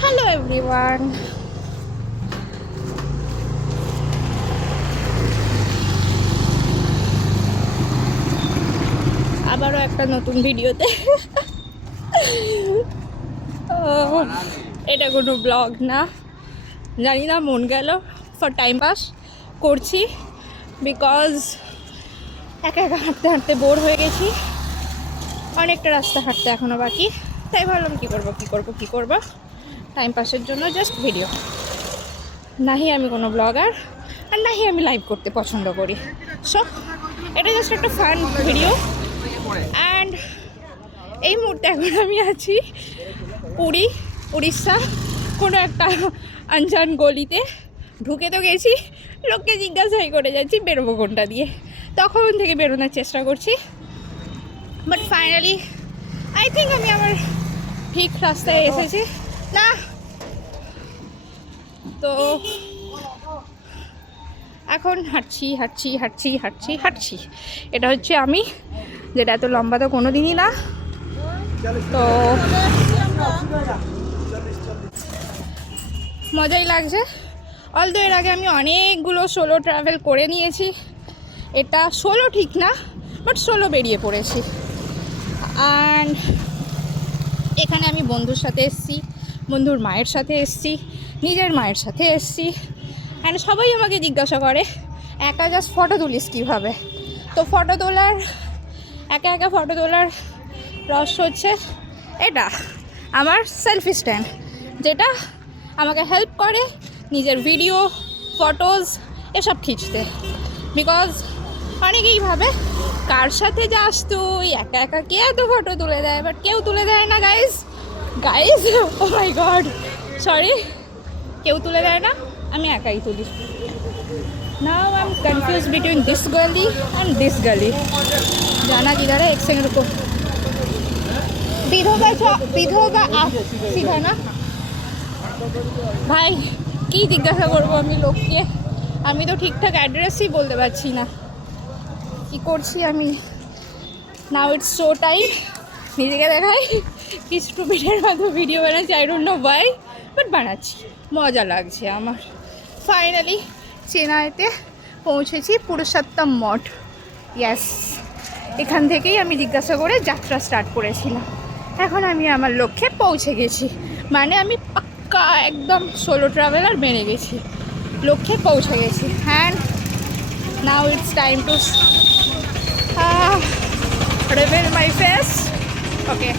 Hello everyone, আবারও একটা নতুন ভিডিওতে। এটা কোনো ব্লগ না, জানি না, মন গেল ফর টাইম পাস করছি। বিকজ একা একা হাঁটতে হাঁটতে বোর হয়ে গেছি, অনেকটা রাস্তা হাঁটতে এখনও বাকি। তাই ভাবলাম কী করবো টাইম পাসের জন্য জাস্ট ভিডিও। নাহি আমি কোনো ব্লগার, আর নাহি আমি লাইভ করতে পছন্দ করি। সো এটা জাস্ট একটা ফান ভিডিও। অ্যান্ড এই মুহূর্তে এখন আমি আছি উড়িষ্যা, কোনো একটা আনজান গলিতে ঢুকে তো গেছি। লোককে জিজ্ঞাসাই করে যাচ্ছি বেরোবো কোনটা দিয়ে, তখন থেকে বেরোনোর চেষ্টা করছি। বাট ফাইনালি আই থিঙ্ক আমি আমার ঠিক রাস্তায় এসেছি না। তো এখন হাঁটছি। এটা হচ্ছে আমি, যেটা এত লম্বা তো কোনো দিনই না। তো মজাই লাগছে। অলদো এর আগে আমি অনেকগুলো সোলো ট্রাভেল করে নিয়েছি। এটা সোলো ঠিক না, বাট সোলো বেরিয়ে পড়েছি। অ্যান্ড এখানে আমি বন্ধুর সাথে এসেছি, বন্ধুর মায়ের সাথে এসেছি, নিজের মায়ের সাথে এসেছি। অ্যান্ড সবাই আমাকে জিজ্ঞাসা করে একা জাস্ট ফটো তুলিস কীভাবে। তো একা ফটো তোলার রহস্য হচ্ছে এটা, আমার সেলফি স্ট্যান্ড, যেটা আমাকে হেল্প করে নিজের ভিডিও, ফটোজ এসব খিঁচতে। বিকজ অনেকেই ভাবে কার সাথে যাস তুই, একা একা কে এত ফটো তুলে দেয়, বাট কেউ তুলে দেয় না গাইজ। ও মাই গড, সরি, কেউ তুলে দেয় না, আমি একাই তুলি। Now I'm confused between this gully and this gully. जाना किधर है, एक सेकंड रुको। বিধবা सीधा ना ভাই, কি জিজ্ঞাসা করবো আমি লোককে? আমি তো ঠিকঠাক অ্যাড্রেসই বলতে পারছি না, কি করছি আমি। নাও ইটস শো টাইম, নিজেকে দেখাই কি স্টুপিডের মতো ভিডিও বানাচ্ছি। I don't know Y, but বানাচ্ছি, মজা লাগছে আমার। ফাইনালি চেন্নাইতে পৌঁছেছি, পুরুষোত্তম মঠ। ইয়াস, এখান থেকেই আমি জিজ্ঞাসা করে যাত্রা স্টার্ট করেছিলাম। এখন আমি আমার লক্ষ্যে পৌঁছে গেছি, মানে আমি পাক্কা একদম সোলো ট্রাভেলার বেড়ে গেছি, লক্ষ্যে পৌঁছে গেছি। And now it's time to reveal my face. Okay.